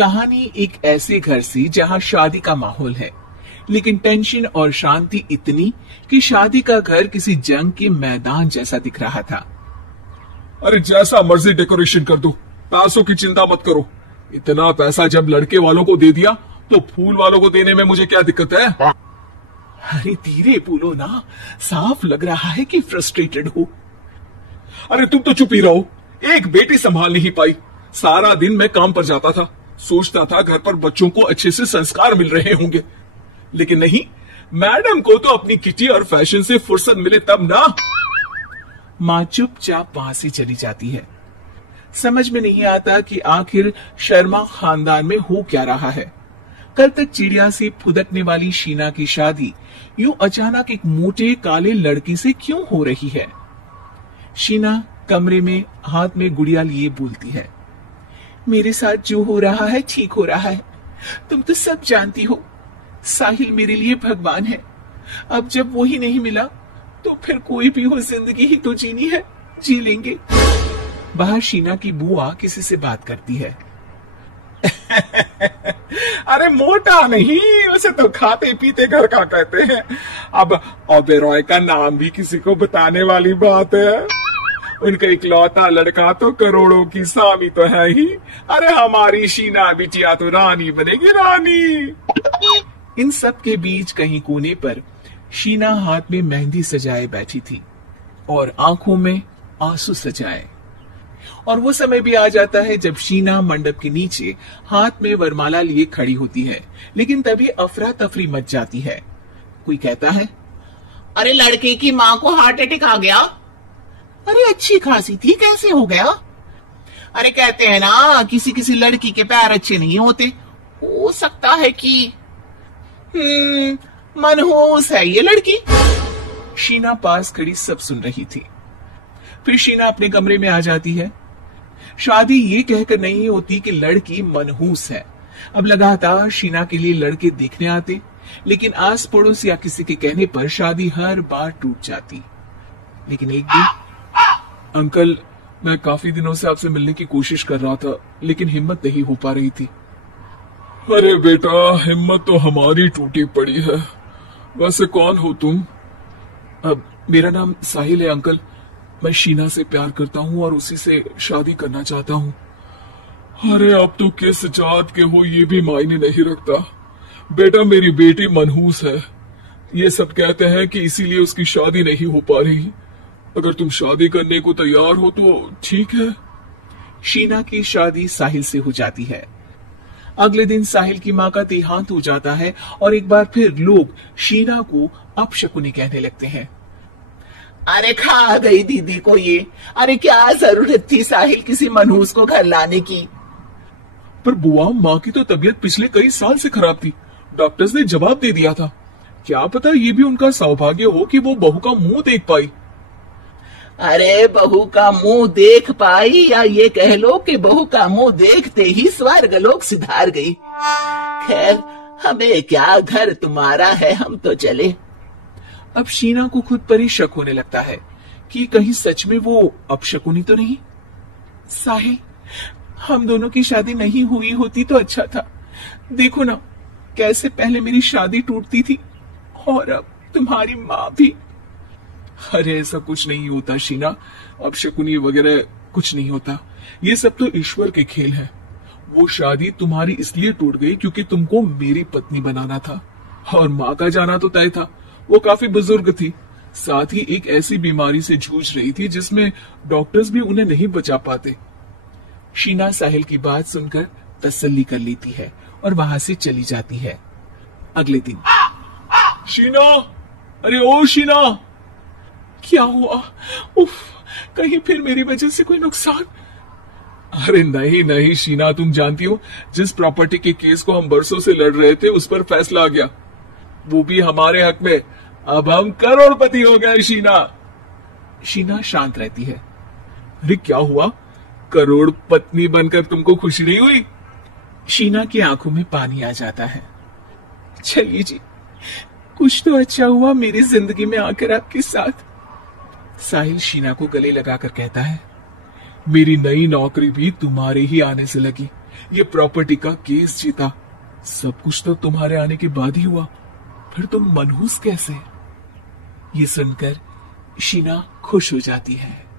कहानी एक ऐसे घर से जहां शादी का माहौल है, लेकिन टेंशन और शांति इतनी कि शादी का घर किसी जंग के मैदान जैसा दिख रहा था। अरे जैसा मर्जी डेकोरेशन कर दो, पैसों की चिंता मत करो। इतना पैसा जब लड़के वालों को दे दिया तो फूल वालों को देने में मुझे क्या दिक्कत है? अरे धीरे बोलो ना, साफ लग रहा है कि फ्रस्ट्रेटेड हो। अरे तुम तो चुप ही रहो। एक बेटी संभाल नहीं पाई। सारा दिन मैं काम पर जाता था, सोचता था घर पर बच्चों को अच्छे से संस्कार मिल रहे होंगे, लेकिन नहीं, मैडम को तो अपनी किटी और फैशन से फुर्सत मिले तब ना। माँ चुपचाप वहां से चली जाती है। समझ में नहीं आता कि आखिर शर्मा खानदान में हो क्या रहा है। कल तक चिड़िया से फुदकने वाली शीना की शादी यूं अचानक एक मोटे काले लड़की से क्यों हो रही है? शीना कमरे में हाथ में गुड़िया लिए बोलती है, मेरे साथ जो हो रहा है ठीक हो रहा है। तुम तो सब जानती हो, साहिल मेरे लिए भगवान है। अब जब वो ही नहीं मिला तो फिर कोई भी हो, जिंदगी ही तो जीनी है, जी लेंगे। बाहर शीना की बुआ किसी से बात करती है। अरे मोटा नहीं, उसे तो खाते पीते घर का कहते हैं। अब ओबेरॉय का नाम भी किसी को बताने वाली बात है। उनका इकलौता लड़का तो करोड़ों की स्वामी तो है ही। अरे हमारी शीना बिटिया तो रानी बनेगी, रानी। इन सब के बीच कहीं कोने पर शीना हाथ में मेहंदी सजाए बैठी थी और आंखों में आंसू सजाए। और वो समय भी आ जाता है जब शीना मंडप के नीचे हाथ में वरमाला लिए खड़ी होती है, लेकिन तभी अफरा तफरी मच जाती है। कोई कहता है, अरे लड़के की माँ को हार्ट अटैक आ गया। अरे अच्छी खासी थी, कैसे हो गया? अरे कहते हैं ना, किसी किसी लड़की के पैर अच्छे नहीं होते। हो सकता है कि मनहूस है ये लड़की। शीना पास खड़ी सब सुन रही थी। फिर शीना अपने कमरे में आ जाती है। शादी ये कहकर नहीं होती कि लड़की मनहूस है। अब लगातार शीना के लिए लड़के देखने आते, लेकिन आस पड़ोस या किसी के कहने पर शादी हर बार टूट जाती। लेकिन एक दिन, अंकल, मैं काफी दिनों से आपसे मिलने की कोशिश कर रहा था, लेकिन हिम्मत नहीं हो पा रही थी। अरे बेटा, हिम्मत तो हमारी टूटी पड़ी है। वैसे कौन हो तुम? अब मेरा नाम साहिल है अंकल। मैं शीना से प्यार करता हूँ और उसी से शादी करना चाहता हूँ। अरे अब तो किस जात के हो ये भी मायने नहीं रखता। बेटा, मेरी बेटी मनहूस है। ये सब कहते हैं कि इसीलिए उसकी शादी नहीं हो पा रही। अगर तुम शादी करने को तैयार हो तो ठीक है। शीना की शादी साहिल से हो जाती है। अगले दिन साहिल की माँ का देहांत हो जाता है और एक बार फिर लोग शीना को अपशकुनी कहने लगते हैं। अरे खा गई दीदी को ये। अरे क्या जरूरत थी साहिल किसी मनहूस को घर लाने की? पर बुआ, माँ की तो तबीयत पिछले कई साल से खराब थी। डॉक्टर्स ने जवाब दे दिया था। क्या पता ये भी उनका सौभाग्य हो कि वो बहू का मुंह देख पाई। अरे बहू का मुंह देख पाई, या ये कह लो कि बहू का मुंह देखते ही स्वर्ग लोक सिधार गई। खैर, हमें क्या, घर तुम्हारा है, हम तो चले। अब शीना को खुद पर ही शक होने लगता है कि कहीं सच में वो अपशकुनी तो नहीं। साहिल, हम दोनों की शादी नहीं हुई होती तो अच्छा था। देखो ना, कैसे पहले मेरी शादी टूटती थी और अब तुम्हारी माँ भी। अरे ऐसा कुछ नहीं होता शीना, अपशकुनी वगैरह कुछ नहीं होता। ये सब तो ईश्वर के खेल है। वो शादी तुम्हारी इसलिए टूट गई क्योंकि तुमको मेरी पत्नी बनाना था, और माँ का जाना तो तय था। वो काफी बुजुर्ग थी, साथ ही एक ऐसी बीमारी से जूझ रही थी जिसमें डॉक्टर्स भी उन्हें नहीं बचा पाते। शीना साहिल की बात सुनकर तसल्ली कर लेती है और वहां से चली जाती है। अगले दिन, शीना, अरे ओ शीना। क्या हुआ? उफ, कहीं फिर मेरी वजह से कोई नुकसान? अरे नहीं नहीं शीना, तुम जानती हो, जिस प्रॉपर्टी के केस को हम बरसों से लड़ रहे थे उस पर फैसला आ गया, वो भी हमारे हक में। अब हम करोड़पति हो गए शीना। शीना शांत रहती है। अरे क्या हुआ? करोड़ पत्नी बनकर तुमको खुशी नहीं हुई? शीना की आंखों में पानी आ जाता है। चलिए जी, कुछ तो अच्छा हुआ मेरी जिंदगी में आकर आपके साथ। साहिल शीना को गले लगाकर कहता है, मेरी नई नौकरी भी तुम्हारे ही आने से लगी। ये प्रॉपर्टी का केस जीता। सब कुछ तो तुम्हारे आने के बाद ही हुआ, फिर तुम मनहूस कैसे? ये सुनकर शीना खुश हो जाती है।